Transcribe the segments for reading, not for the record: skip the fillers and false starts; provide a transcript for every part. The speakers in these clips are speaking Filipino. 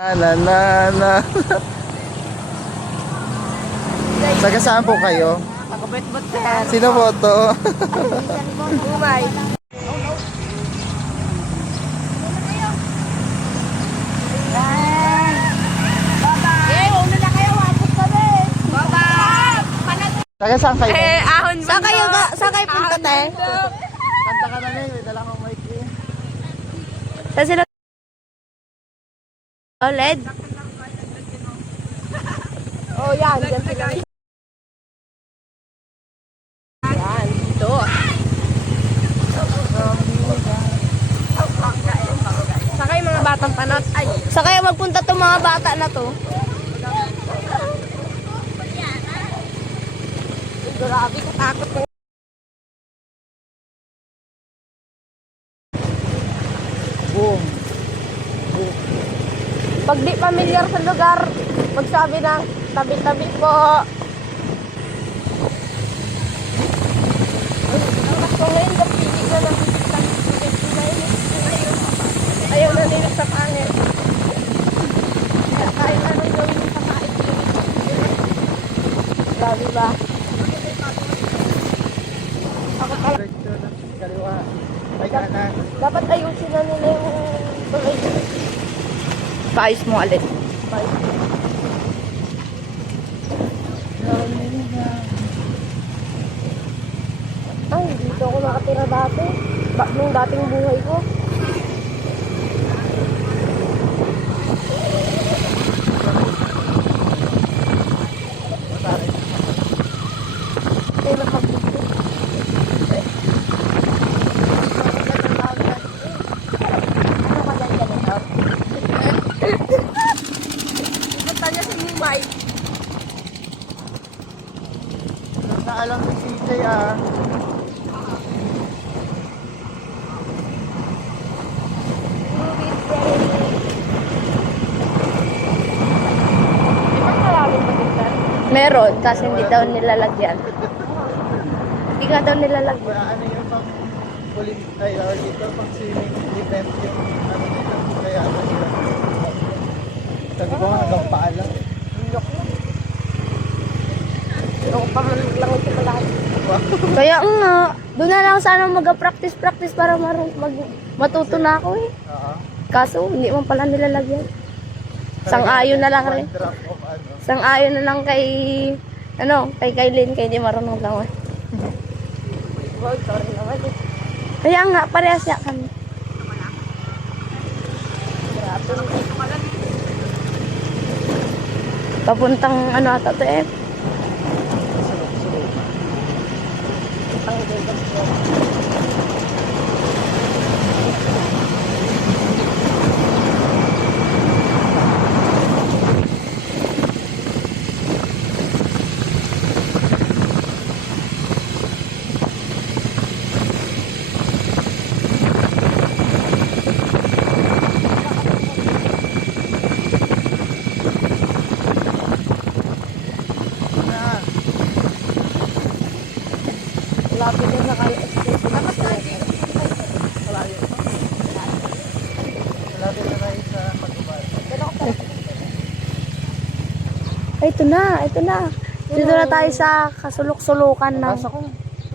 Na na na. Taga saan po kayo? Pagkabit-bot sir. Sino po to? Bumay. Taga saan kayo? Ahon ba? Saan kayo punta tayo? Kanta ka na rin, may dala kong mic eh. Saan sila? OLED? Oh, yan. Diyan sila. Yan, dito. Saka yung mga batang panot. Saka yung magpunta itong mga bata na to. Grabe, katakot ko. Boom. Pag di familiar sa lugar, magsabi ng tabi-tabi po. Ako ngayon, napili na ng ayaw na nila sa pangit. Kahit anong gawin sa kahit. Grabe ba? Ako pala. Kaliwa. May kanan. Dapat ayusin na nila yung tuloy. Paayos mo ulit. Ay, dito ako nakatira dati. Nung dating buhay ko. Ay, nakabito. Ano ka dyan ganito? Ipunta niya si Mumay. Naalam ni CJ ah. Meron, kasi hindi daw nilalagyan. Hindi nga daw nilalagyan. Ano yung pang ay dito pang swimming event yung ano nila. Kaya ano nila. Sabi ko nga hanggang paalam. Ako pa man lang ito malaki. Kaya nga, doon na lang sana mag-practice para matuto na ako eh. Oo. Kaso, hindi man pala nilalagyan. Sang-ayon na lang rin. One drop of ano. Sang-ayon na lang kay, kay Kailin, kay hindi marunong lang eh. Wow, sorry naman eh. Kaya nga, parehas niya kami. Papuntang ata to eh. Lapit na sa kaya-escape. Malapit na tayo sa pag-ubad. Ay, ito na. Dito na tayo sa kasulok-sulukan na. Pasok ko.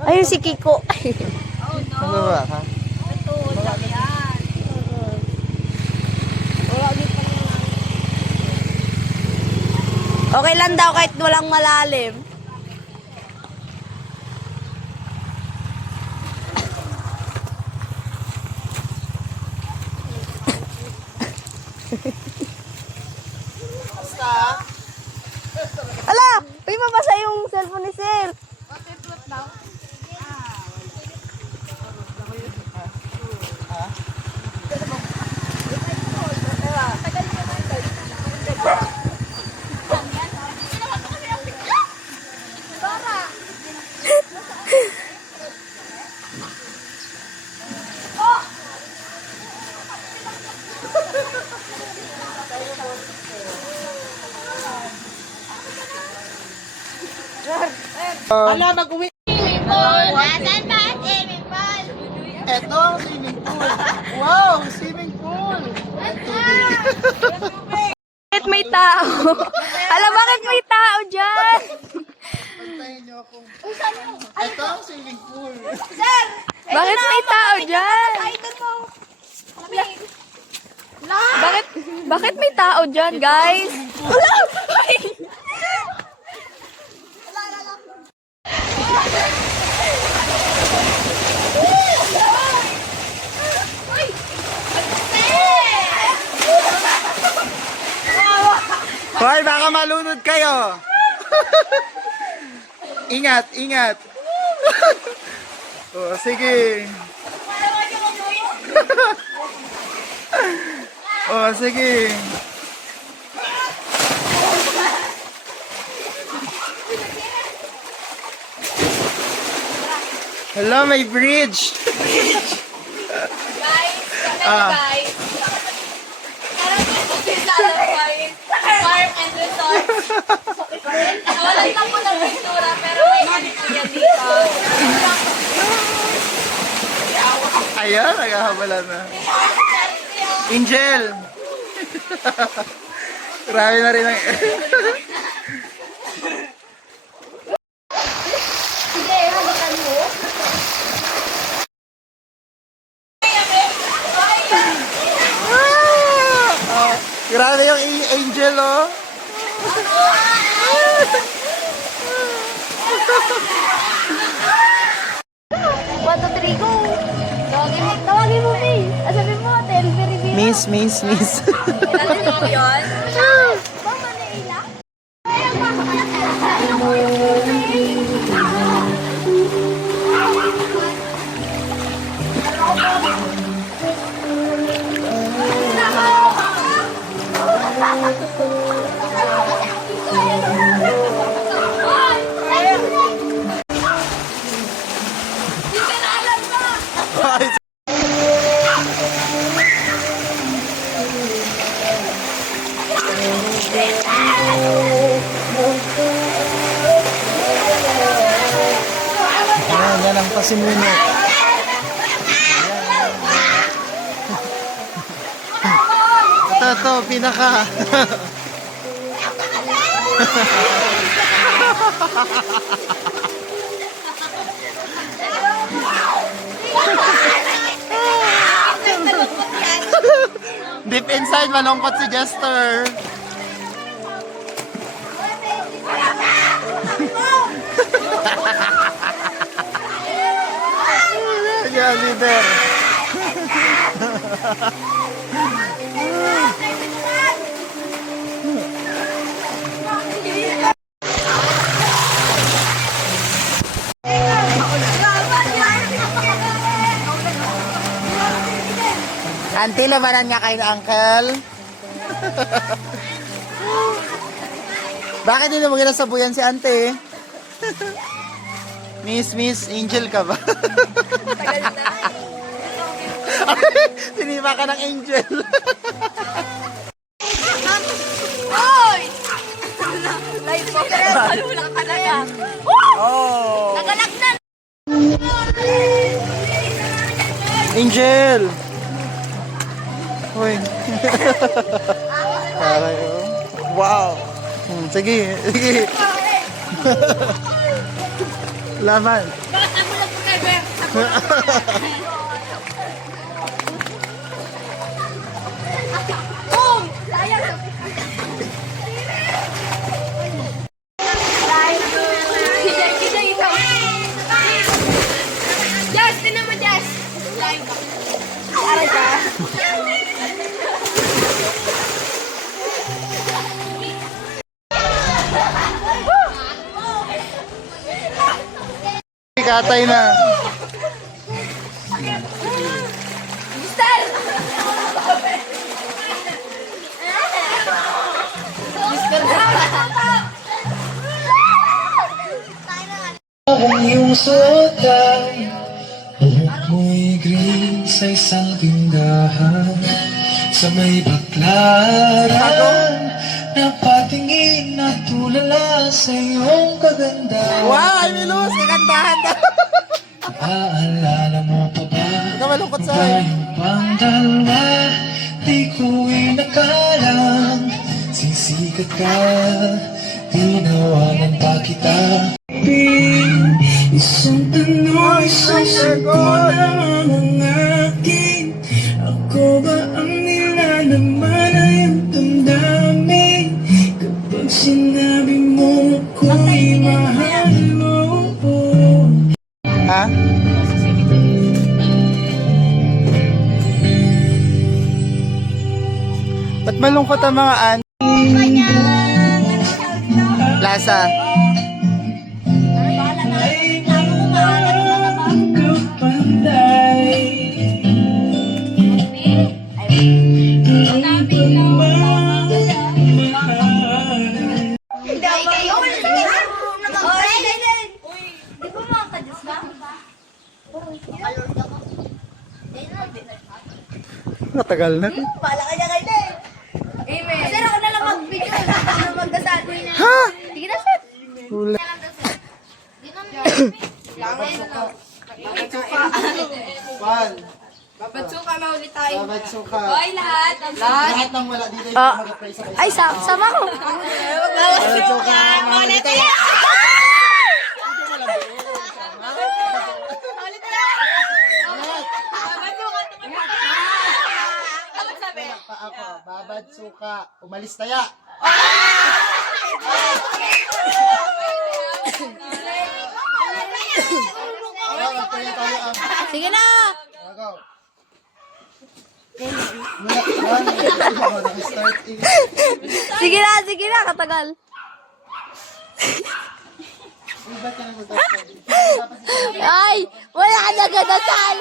Ayun si Kiko. Ano ba ha? Okay lang daw kahit walang malalim. Ala! Uy, mabasa yung cellphone ni Sir. Wala, mag-uwi. Nasaan ba ang swimming pool? Eto ang swimming pool. Wow, swimming pool. bakit may tao? Hala, bakit may tao dyan? Pantayin niyo ako. Ito ang swimming pool. Bakit may tao dyan? Bakit may tao dyan, guys? Hoy, baka malunod kayo. Ingat, ingat. Oh, sige. Oh, sige. Hello, may bridge. Guys, farm and resort. Wala lang po ng pintura, pero may ano po yan dito. Ayan, naghahabala na. Angel! Grabe na rin ang... Grabe yung Angel, oh. One, two, three, go! Tawagin mo, May. Sabi mo, tell me, review. Miss. Tawagin mo yun? Mama, naila? Yan ang pasimuno. Ito, pinaka. Deep inside, malungkot si Jester. Yan, leader. Auntie, labanan nga kayo ng uncle. Bakit hindi mo ginasabuyan si ante? Miss, Angel ka ba? Tagal na. Tinima ka ng Angel. Hoy! Live po. Walang ka na yan. Oh! Nagalagnan! Angel! Hoy. Aray, oh. Wow! Sige. Laman. Bakit ako lang po never? Boom! Sayang. Kita ikaw. Jess, tinan mo, Jess. Aray ka. Katay na. Ang iyong suot ay buhok mo'y green sa isang tindahan sa may baklaran. Napatingin na tulala sa iyong kagandahan. Wow! Ay, Milus! Kagandahan daw! Aalala mo pa ba? Huwag ka malungkot sa akin. Tayong pang dalawa, di ko inakalang ka, tinawagan pa kita. Isang tanong, isang sagot ang akin. Ako ba ang nilalaman na iyong damdamin? Kapag sinabi mo ako'y mahal mo. Ha? Ba't malungkot ang mga Lasa. Matagal na. Pala ka niya kayo eh. Amen. Sir, ako na lang mag-video. Ako na magdasal. Ha? Sige na, sir. Hula. Pan. Babadsuka na ulit tayo. Babad suka. Hoy, lahat. Lahat ng wala dito yung Ah. mag-apply sa kayo. Ay, sama ko. Babad suka. Mahalit tayo. Pa ako. Babad suka. Umalis taya. Sige na. Go. Ako nag-start eh. Sige na, katagal. Ba't ka nag-start? Ay, wala ka nagadasal.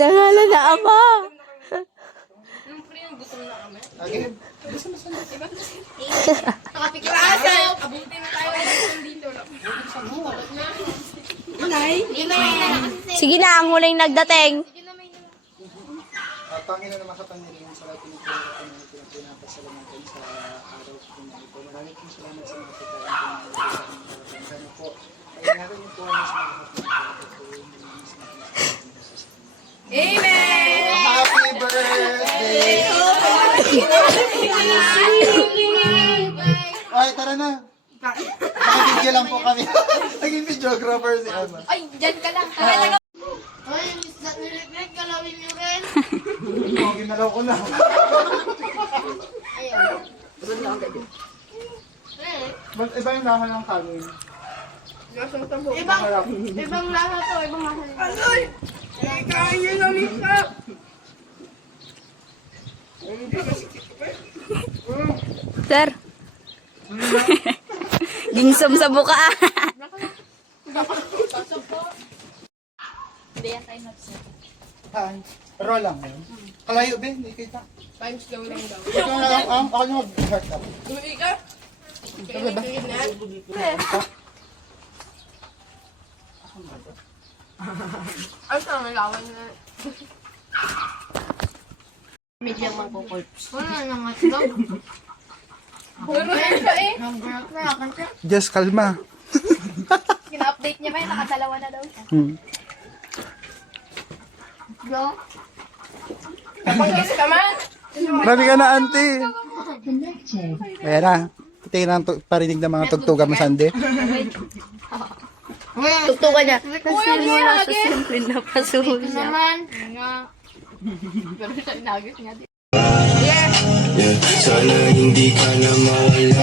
Sa ngalan na Ama. Again. Sige na, ang huling nagdating. Panginoon na makapangyarihan sa lahat ng pinapasalamatan sa araw po na ito. Maraming pong salamat sa mga pagkain po. Ay naroon yung po ang sa mga Amen! Happy birthday! Ay, tara na. Nakabidyo lang po kami. Naging videographer si Ama. Ay, dyan ka lang. Hoy, niliglig ka lawin nyo rin. Ginalaw ko na. Iba yung laman ng kanin. Ibang lasa to, ibang lasa. Sir. Ginsam sa buka. Haan. Roll lang yun. Kalayo, Ben. Hindi kita. Times lang lang daw. Ikaw na lang. Ako yung mag-heart up. Uwi ka? Ay, saan ang lawan na? Medyang magkukulps. Wala na nga sila. Number na lang siya. Just kalma. Kina-update niya ba yun? Nakadalawa na daw siya. Yo. Kapangkis ka man? Marami ka na, auntie. Ayan na. Tingnan ang parinig ng mga tugtugan mo, Sandy. Tugtugan niya. Kasi mula sa simple na pasuhol siya. Naman. Nga. Pero siya inagis niya din. Sana hindi ka na mawala.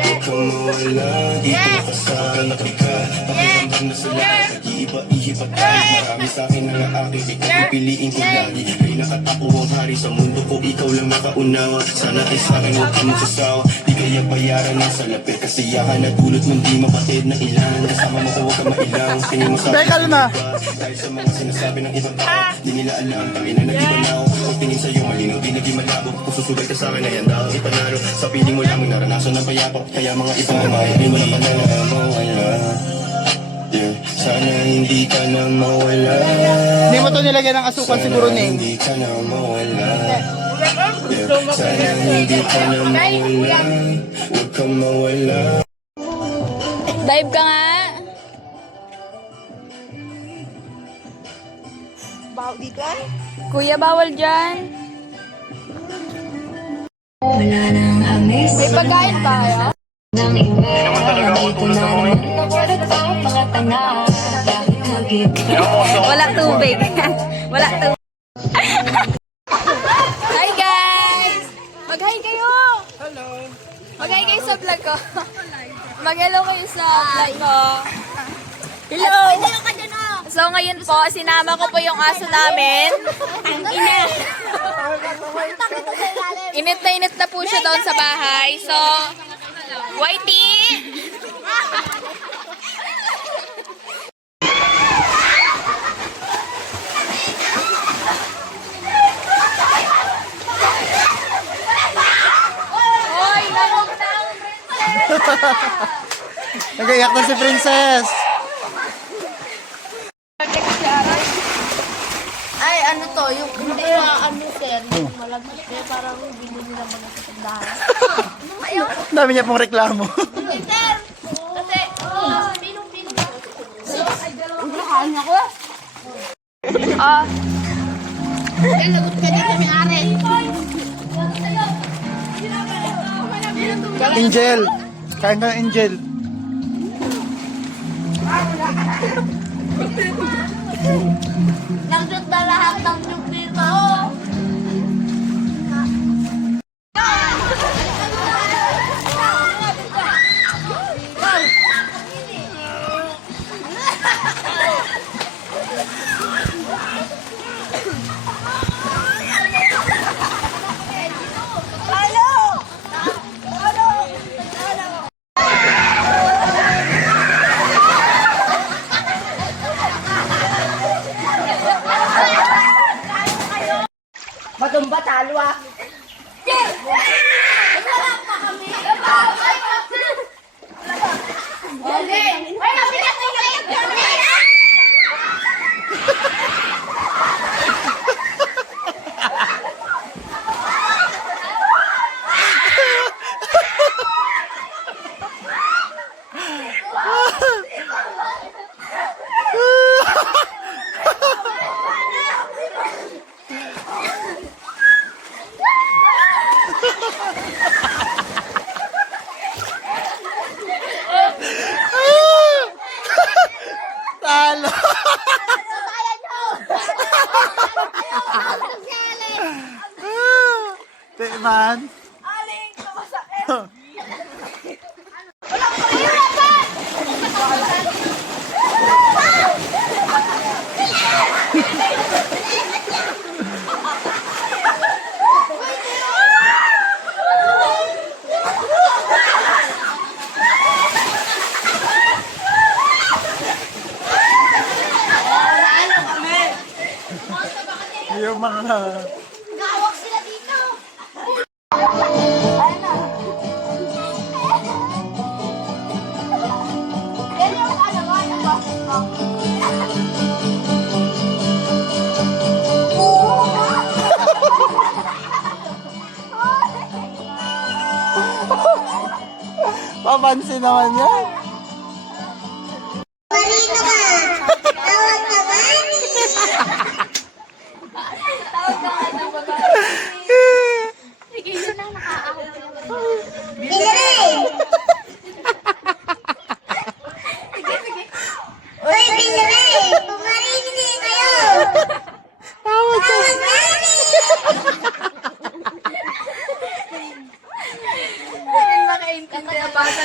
Huwag kang mawala. Dito nakasama ka. Pakiramdam na sa lahat. Nag-iiba ihipat ka. Marami sa akin na aking ikaw pipiliin ko lagi. Ay nakatako ang hari sa mundo ko. Ikaw lang makaunawa. Sana ay sa akin huwag ka magsasawa. Di kaya bayaran ng salapit. Kasiyahan at dulot mong di mapatid na ilan. Kasama mo ko huwag ka mailang. Tingin mo sa akin. Kalma. Dahil sa mga sinasabi ng ibang tao. Di nila alam. Tangin na nag-iba na ako. Pag tingin sa'yo malinaw. Di naging malabo. Kung susugay ka sa akin ay handa akong ipanalo. Sa piling mo lamang naranasan ng payapa. Kaya mga ibang amay ay wala pa na mawala. Yeah. Sana hindi ka na mawala. Hindi mo to nilagyan ng asukan siguro, Sana Neng. hindi ka na mawala. Yeah. Sana hindi ka na mawala. Huwag kang mawala. Dive ka nga. baho dito ay. Kuya, bawal dyan. May pagkain tayo? Wala tubig. Wala tubig. Hi guys! Mag-hi kayo! Hello! Mag-hi kayo sa vlog ko. Mag-hello kayo sa vlog ko. Hello! So ngayon po, sinama ko po yung aso namin. Init na po siya doon sa bahay. So, Whitey! Hoy, lamog na ang princess! Nag-iyak na si Princess. Ay, ano to? Yung hindi ano sir, yung malagit eh, parang binili nila mga sa tindahan. Ang dami niya pong reklamo. Sir! Kasi, pinong-pinong. Ubrahan ako. Ah, Lagot ka dito ni Aren. Angel. Kain ka ng Angel. Nagsot na lahat ng joke dito. Madumba talo ah. Talo. Timan. Yung mga... Nakawak sila dito. Yan yung ano mo, yung boses ko. Papansin naman yan. Marino ka! Tawag naman! Sige, yun lang nakaahon. Pinray! Uy, Pinray! Pumarinig kayo! Tawag namin! hindi makaintindi ang bata.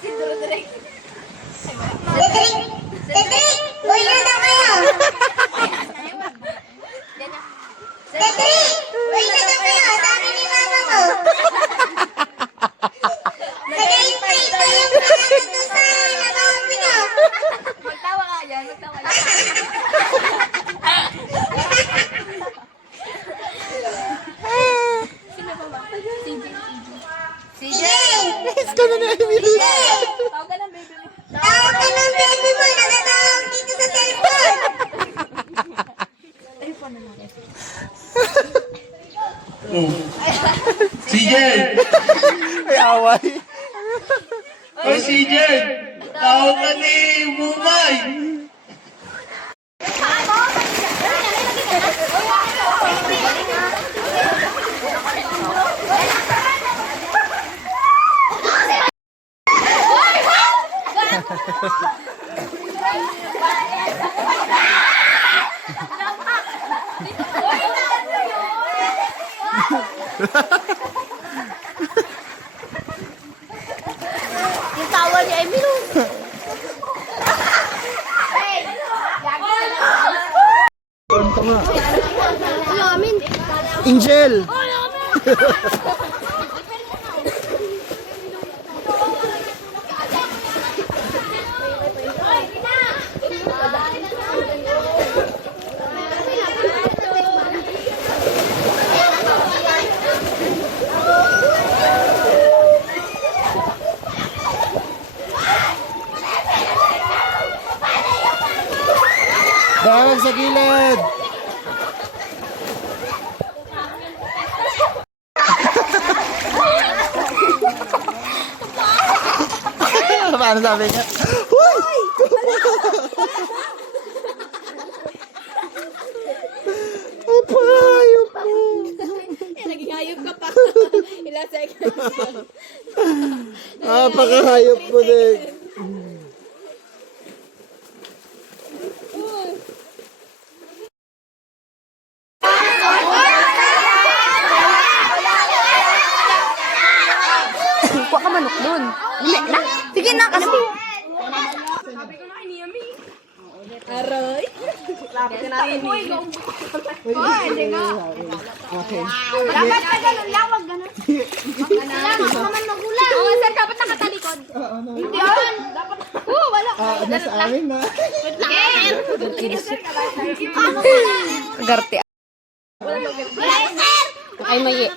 Cedric! Cedric! Uy, na daw kayo! Cedric! Uy, na daw kayo! Sabi ni mama mo! Nag-invite ko yung mga nandun sa labawang nyo! Magtawa ka dyan, magtawa ka. CJ! Miss ka na na, Emily. Tawag ka ng baby mo. Tawag ka ng baby mo! Natatawag dito sa cellphone! CJ! Ay, away. Oy, CJ! Tawag ka ni Mumay! Ano? Yung tawa ni Emily. Angel! Bawal sa gilid! Paano sabi niya? Huy! Apayop mo! Naging hayop ka pa. Ilang seconds. Napakahayop mo din. Kuha ka manok dun. Hindi na. Sige na kasi. Aroy. Dapat ka ganun lang, wag ganun. Kailangan naman magulang. Oo, sir, dapat nakatalikod. Hindi yun. Dapat. Wala. Ano sa amin na? Agarte. Ay, may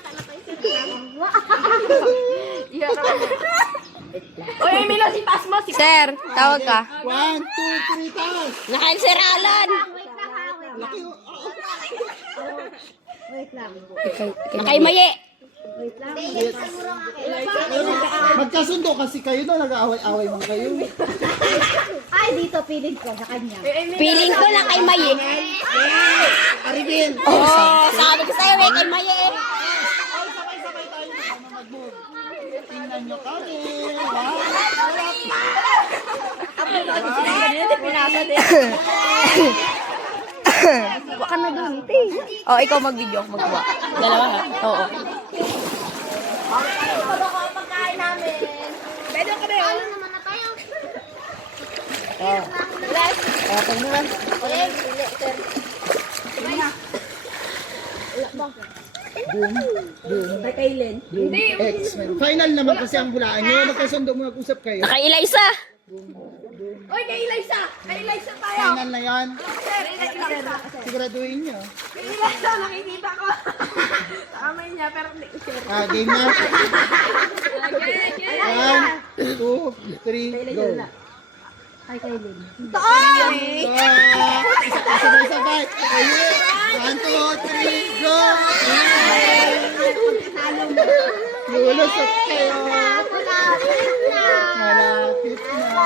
Uy, Milo, si Pasmo. Sir, tawag ka. 1, 2, 3, taas! Nakansiralan. Nakay maye. Magkasundo kasi kayo na, nag-aaway-away man kayo. Feeling ko na kay maye. Aribin! Oh, sabi ko sa'yo, may kay maye. Tingnan nyo kami! Kuha ka na dun, te. Oh, ikaw mag-video, ako magkuha. Dalawa ha? Oo. Okay na. X-Men. Final naman kasi ang hulaan nyo. Magkasundo mo, mag-usap kayo. Kay Eliza. Uy, kay Eliza. Kay Eliza tayo. Final na yan. Siguraduhin nyo. Kay Eliza, nakikita ko. Kamay niya, pero hindi ko share. Game na. 1, 2, 3, go. Sabay-sabay. 1, 2, 3, go! Lulusot kayo. Malapit na.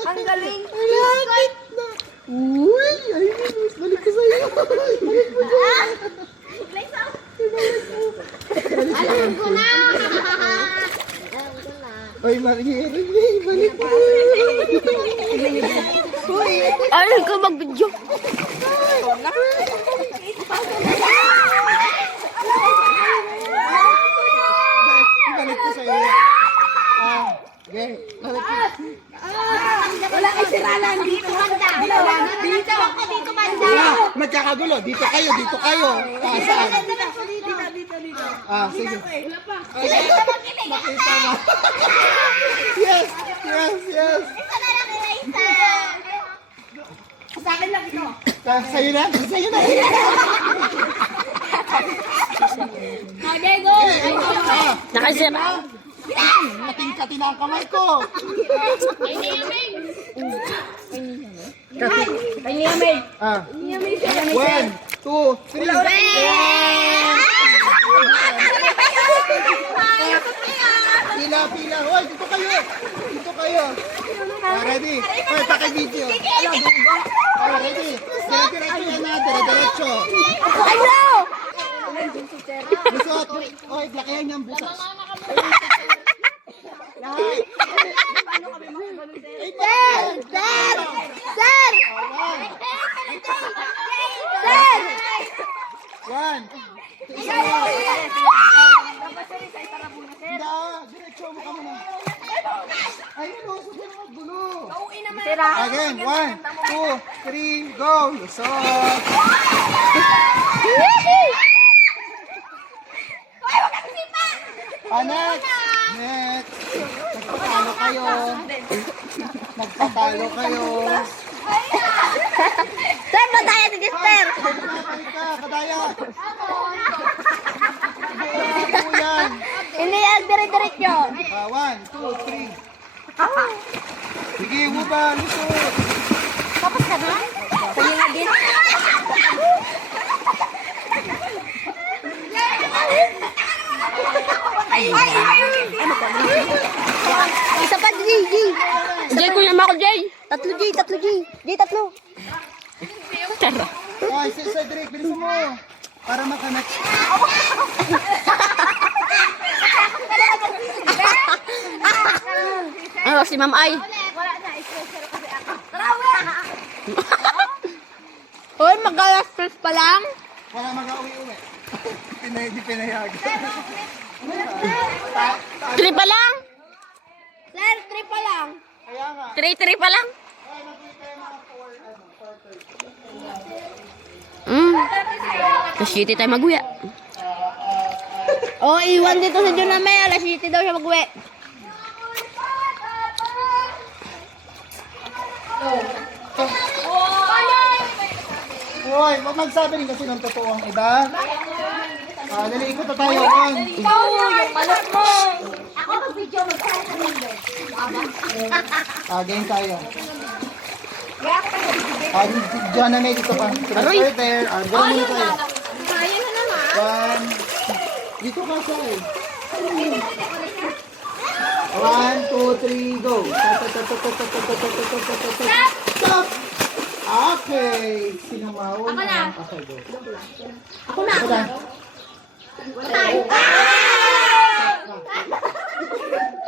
Ang galing. Malapit na. Uy! Ay, Minus. Balik ko sa'yo. Balik mo dyan. Alam ko na. Ay, Mariere. Balik mo. Ayaw ko mag-video. Balik ko sa'yo. Okay. Balik ko. Wala kay Siralan. Dito banda. Dito ako, dito banda. Magkakagulo. Dito kayo. Dito kayo. Saan? Sige. Makita na. Yes! Yes! Yes! Sa akin lang ito. Sa'yo na? Sa'yo na! Diego! Nakasira. Mating-kati na ang kamay ko! Kay Niaming! Kay Niamay. 1, 2, 3! Pila, pila! Hoy, dito kayo! Dito kayo! Ready? Hoy, paki-video! Ready? Dire-diretso yan na, dire-diretso! Ano? Busot! Hoy, lakihan niyang butas! Lahat! Again, 1, 2, 3, go! Lusot! Next! Next! Nagpatalo kayo. Nagpatalo kayo. Sir, madaya ni Jester. Balik ka, kadaya. Ano yan? Hindi yan, dire-diretso. 1, 2, 3. Sige, huba, lusot. Tapos ka na? Kaya nga din. Isa pa, G. Jay, kuya mo ako, Jay. Tatlo, J. J, tatlo. Ay, si Cedric, bilisan mo. Para makanext. Ano, si Ma'am Ay. Hoy, mag-alas stress pa lang. Wala mag-uwi-uwi. Di pinayag. 3 pa lang. Sir, 3 pa lang. Kaya nga. 3 pa lang. Alas 7 tayo mag-uwi. Oh, iwan dito sa John na may. Alas 7 daw siya mag-uwi. Hoy, wag magsabi rin kasi ng totoo ang iba. Dali, ikot na tayo. Ako mag-video, Game tayo. Diyan na may dito pa. Right there. Diyan muna tayo. One. Dito ka siya eh. 1, 2, 3, go. Stop! Okay. Sino mauna? Ako na. Okay, go. Ako na.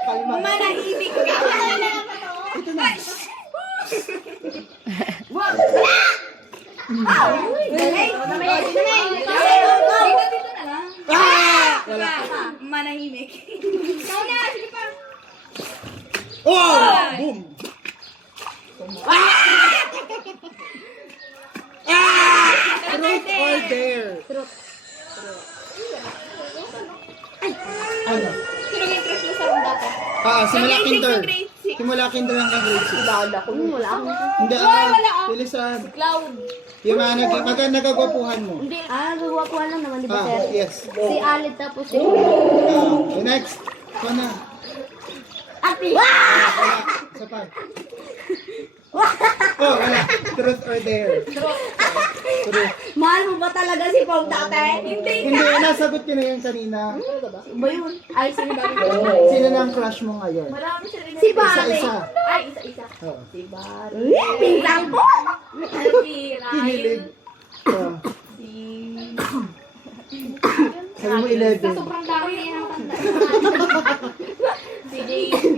Kalma. Manahimik ka. Ito na. Dito na lang. Wala. Manahimik. Ikaw na, sige pa. Oh! Boom! Truth or dare? Ano? Sino yung crush mo sa room dati? Simula kinder. grade six. Simula kinder hanggang grade 6. Wala akong. Hindi, bilisan. Cloud. Yung mga nagagwapuhan mo. Hindi. Nagwapuan lang naman, di ba, sir? Yes. Si Alid tapos si... The next. Ito na. Ate! Wala. Isa pa. Oh, wala. Truth or dare? Truth. Mahal mo ba talaga si Pong Tate? Hindi, nasagot ko na yan kanina. Ba yun? Ay, sino ba? Sino na ang crush mo ngayon? Si Bari. Isa-isa. Ay, isa-isa. Oo. Si Bari. Pinggang po! Kinilig. Sabi mo 11. Sobrang dami niya ang tanda. Si JP.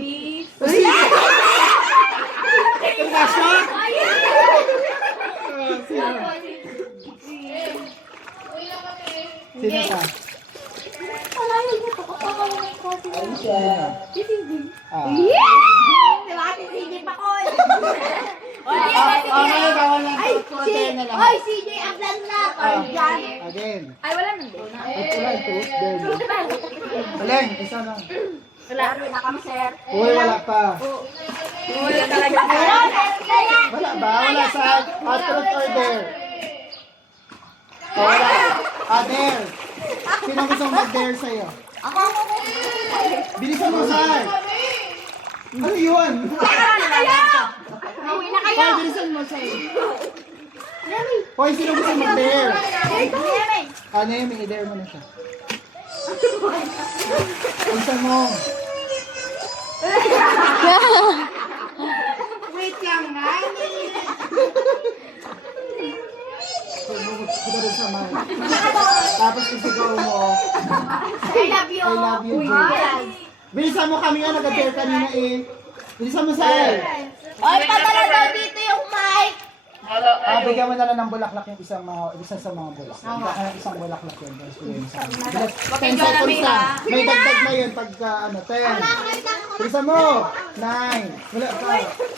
Sino ka? Okay, bawal lang. Konti na lang. Ay, CJ, ablan na. Again. Ay, wala nang doon. At wala, truth, dare. Aleng, isa na. Wala na kami, sir. Uy, wala pa. Wala talaga. Wala ba? Wala sa truth or dare? Wala. Dare. Sino gusto mag-dare sa'yo? Ako. Bilisan mo, Sar. Ano yun? Uwi na kayo. Hoy, bilisan mo, Sar. Hoy, sino gusto mag-dare? Nemi, i-dare mo na siya. Bilisan mo. Wait lang nga. Pagdating sa mic. Tapos isigaw mo, I love you. I love you, Jay. Bilisan mo, kami nga nag-dare kanina eh. Bilisan mo, Sar. Ay, padala daw dito yung mic. Bigyan mo na lang ng bulaklak yung isa sa mga boys. Isang bulaklak yun. Tapos bigyan mo sa akin. 10 seconds na. May dagdag na yun pagka 10. Bilisan mo. 9. Wala pa.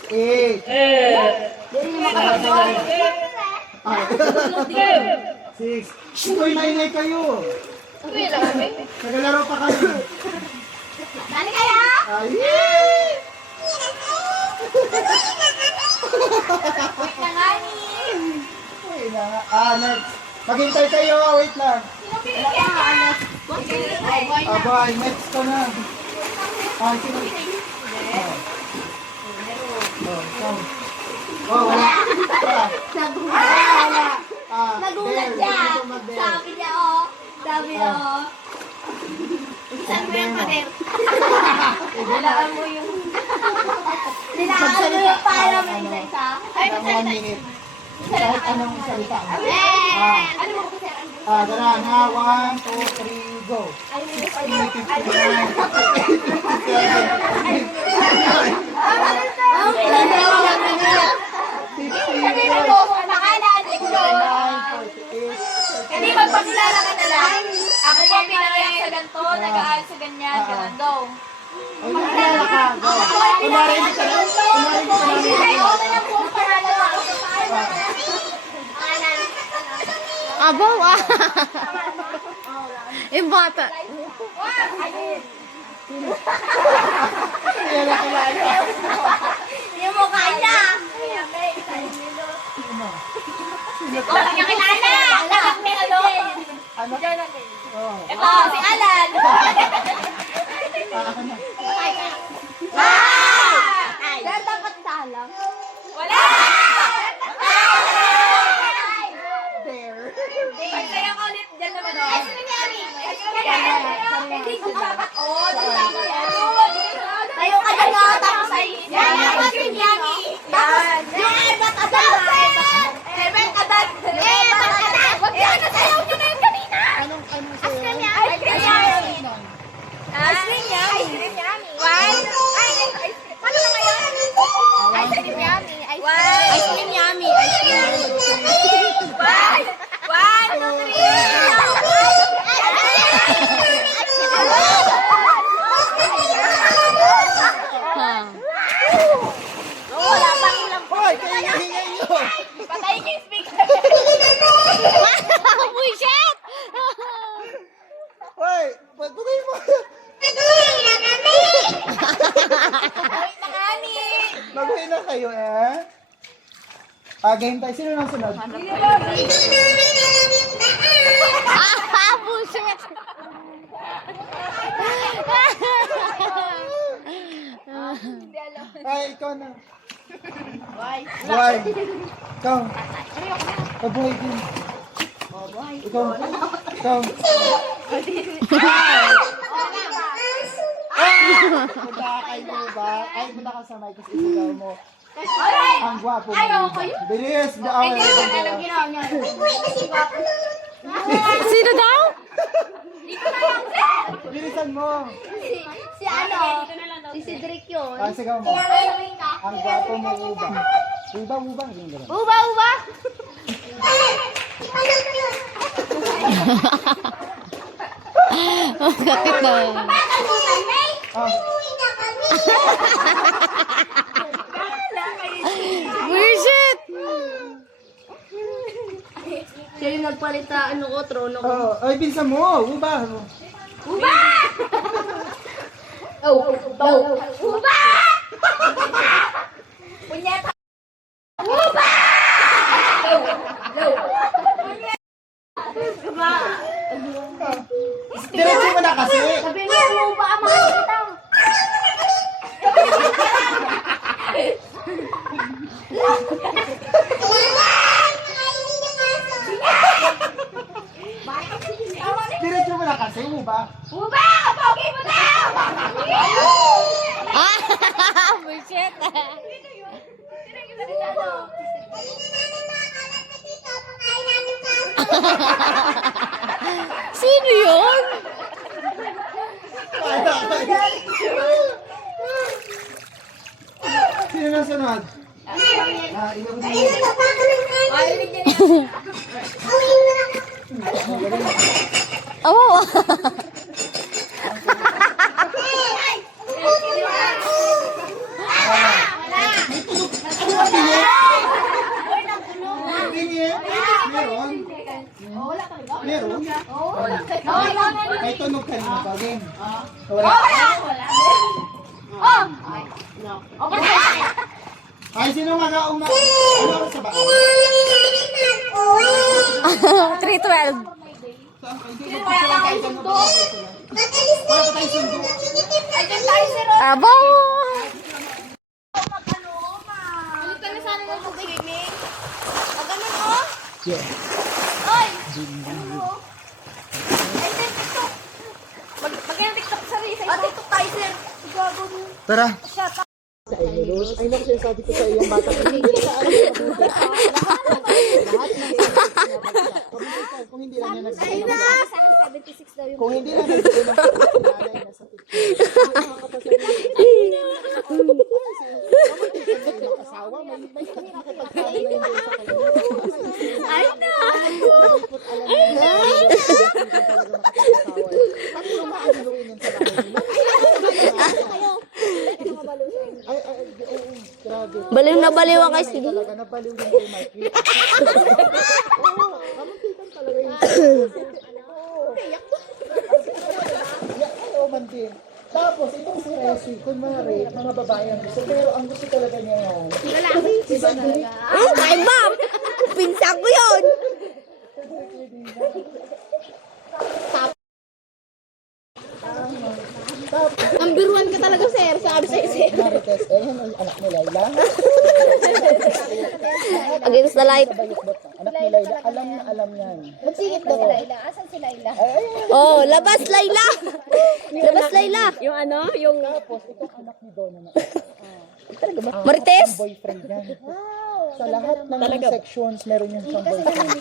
8. 6. Uy, maingay kayo. Nagalaro pa kayo. Dali kaya! Ay! Ay, next. Maghintay kayo. Wait lang. Abay, next ko na. Sino? Come. Wala. Nagulat siya. Sabi niya, Saan mo yung pader? Dilaan mo yung para mo isa-isa. Ay, 1 minute. Kahit anong salita mo. ano mo kasi? Daran ha. 1, 2, 3, go. 58. Hindi, magpakilala ka na lang. Ako po pinangayak sa ganito, nag-aaral sa ganyan, ganun daw. Ay, nakilala ka. Go. Kunwari, hindi ka na. Abaw ah. Yung bata. Yung mukha niya. Oh, niya kilala. Anak ni ano? Ito, si Alan. Dahil dapat salang. Wala! There. Pagsaya ka ulit, dyan naman o. Ice cream yummy. Hindi ko dapat on. Tayo ka dyan o, tapos ay... Yan, ice cream yummy. Tapos, yung ebet adan. Ebet adan. Ebet adan. Wag yan, nasayaw nyo na yung kanina. Anong Ice cream sa'yo? yummy. Ice cream yummy. Ice cream yummy. Ice cream yummy. One. Ano na ngayon? Ice cream yummy. Ice cream yummy. Ice cream. One, two, three. Wala pang ulam. Hoy, kayo hingay nyo. Patayin niyo yung speaker. Bullshit! Hoy, patuloy mo. Mag-uwi na kayo eh. Game tayo. Sino nang sunod? Bullshit! Ay, ikaw na. Why? Ikaw. Kabuhay din. Ikaw. Ikaw. Magkakay mo ba? Ay, punta ka sa mic kasi isigaw mo. Ang gwapo mo. Bilis! Sino daw? Bilisan mo. Si ano? Si Cedric yun. Sigaw mo. Ang gwapo mo, uba. Uba, uba. Uba, uba! Kapit na. Bullshit! Siya yung nagpalita, ano ko, trono ko. Ay, bilisan mo. Uba. Uba! Uba! Punyeta. Diretso mo na kasi. Sabi mo, uba ang mga kita. Diretso mo na kasi, uba. Uba! Pogi mo na! Bullshit! Sino yun? Sino na sunod? Ikaw din. Oh! May tunog kanina pa, game. Wala. Ay, sino mag-auna? Ano sa ba? 312. Saan kayo? Hindi, magpapagawa tayo dyan, magpapagawa sila. Wala pa tayo sundo. Abo! Yeah. Tara. Sa Emulus. Ay, naku, sinasabi ko sa iyong bata. Kung hindi lang yan nagbigay ng kung hindi lang nagbigay ng nanay na sa asawa, may nakapagkala na hindi sa kanya. Ay, no! Pati yung maaliluin yan sa bahay nila. Ay, oo, grabe. Baliw na baliw ang kasi. Talaga, nabaliw din kay Mikey. Oo, kamuntikan talaga yun. Oo, mantin. Tapos, itong si Resi, kunwari, mga babae ang gusto, pero ang gusto talaga niya yan. Isa talaga. Ay, ma'am! Pinsan ko yun! Number 1 ka talaga, sir. Sabi sa'yo, sir. Marites, eh, yan ang anak ni Layla. Against the light. Anak ni Layla, alam na alam yan. Magsingit daw si Laila. Asan si Laila? Oh, labas Layla! Labas Layla! Yung ano? Yung Tapos, itong anak ni Donna na. Marites? Ang boyfriend yan. Sa lahat ng sections, meron yung siyang boyfriend.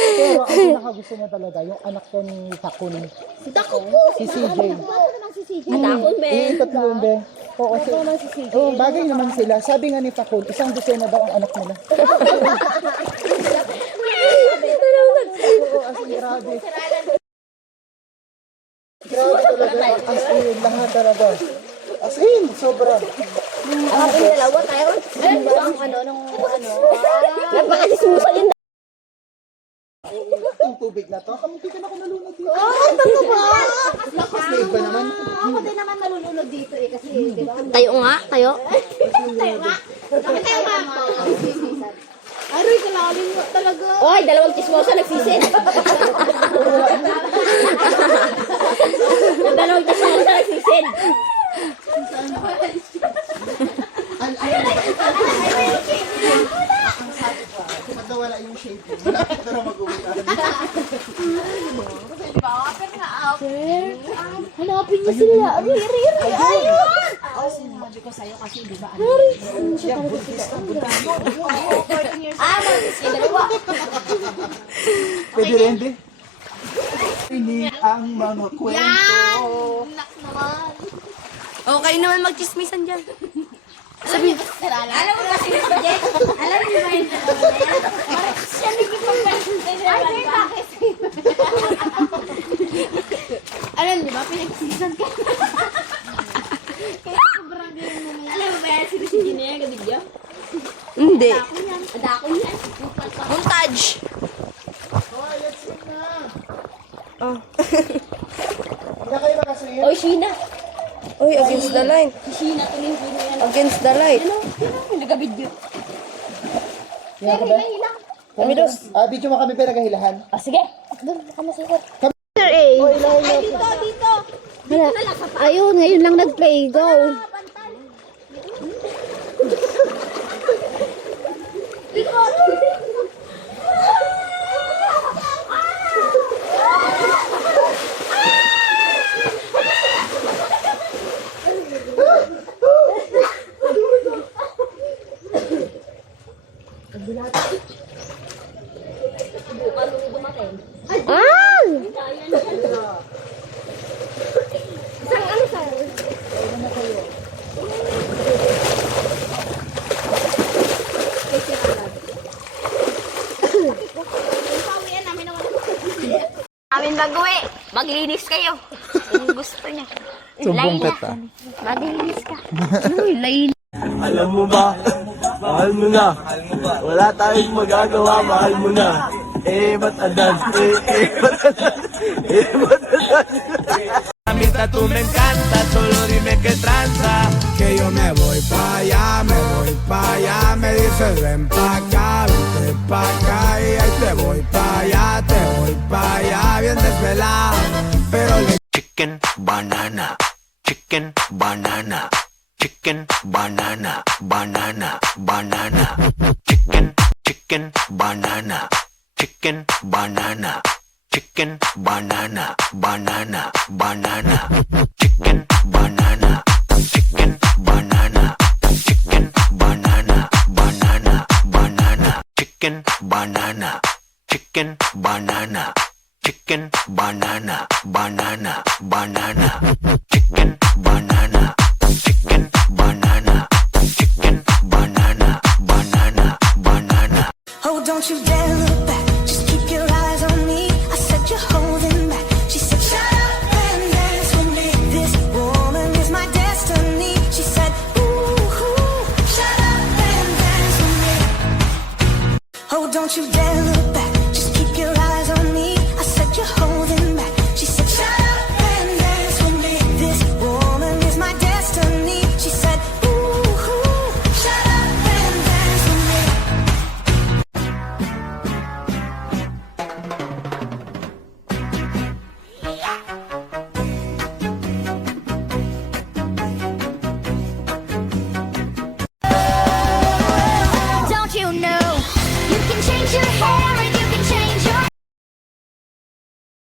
Pero ang pinakagusto niya talaga, yung anak ko ni Takun. Si Takot po. Si CJ. Ano naman si CJ? Takon, be. Yung tatlo yun, be. Oo, si CJ. Oo, bagay naman sila. Sabi nga ni Takun, isang dosena daw ang anak nila. Oo, as in, grabe. Grabe talaga. As in, lahat talaga. As in, sobra. Ang dalawa tayo. Ang ano, nung ano. napakasisusan yun. Yung tubig na to, kamuntikan ako nalunod dito. Ano ba? Lakas na iba naman. Ako din naman nalulunod dito eh. Kasi, di ba? Tayo nga, tayo. Tayo nga. Bakit tayo nga? Aroy, kalalim mo talaga. Oy, dalawang chismosa nagsisid. Dalawang chismosa nagsisid. Pag nawala yung shade mo, malapit na rin mag-uwi ka. Hanapin niyo sila. Riri. Ayun! Pwede rin, di? Ini ang mga kwento. Okay naman magchismisan dyan. Alam mo ba si Jen? Alam mo ba yun? Siya nagkipag-present. Ay, bakit? Alam niyo ba, pinag-season ka. Kaya sobrang ganyan mo. Alam mo ba yan, si Jen na yan, gadigyo? Hindi. Adako yan. Montage. Hoy, let's sing na. Oh. Hindi na kayo makasingin? Oy, Sheena. Oy, against the line. Sheena, tuloy ko na yan. Against the light. Nagabidyo. Yan ka ba? Kami dos. Video mo kami pero nagahilahan. Ah, sige. Doon, baka masukot. Ay, ilaw Ay, dito, dito. Dito na lang. Ayun, ngayon lang nag-play. Go. Pantay. Ah! Amin baguwi. Maglinis kayo. Kung gusto niya. Sumbong kita. Maglinis ka. Alam mo ba? Mahal mo na. Wala tayong magagawa, mahal mo na. Mamita, tú me encantas, solo dime qué tranza. Que yo me voy pa' allá, me dices ven pa' acá, vente pa' acá y ahí te voy pa' allá, bien desvelado, pero le... Chicken, banana, chicken, banana, chicken, banana, banana, banana, chicken, chicken, banana, chicken, banana. Chicken, banana, banana, banana. Chicken, banana, chicken, banana. Chicken, banana, banana, banana. Chicken, banana, chicken, banana. Chicken, banana, banana, banana. Chicken, banana, chicken, banana. Chicken, banana, banana, banana. Oh, don't you dare look back. Just keep your eyes on me. I said you're holding back. She said, shut up and dance with me. This woman is my destiny. She said, ooh, shut up and dance with me. Oh, don't you dare.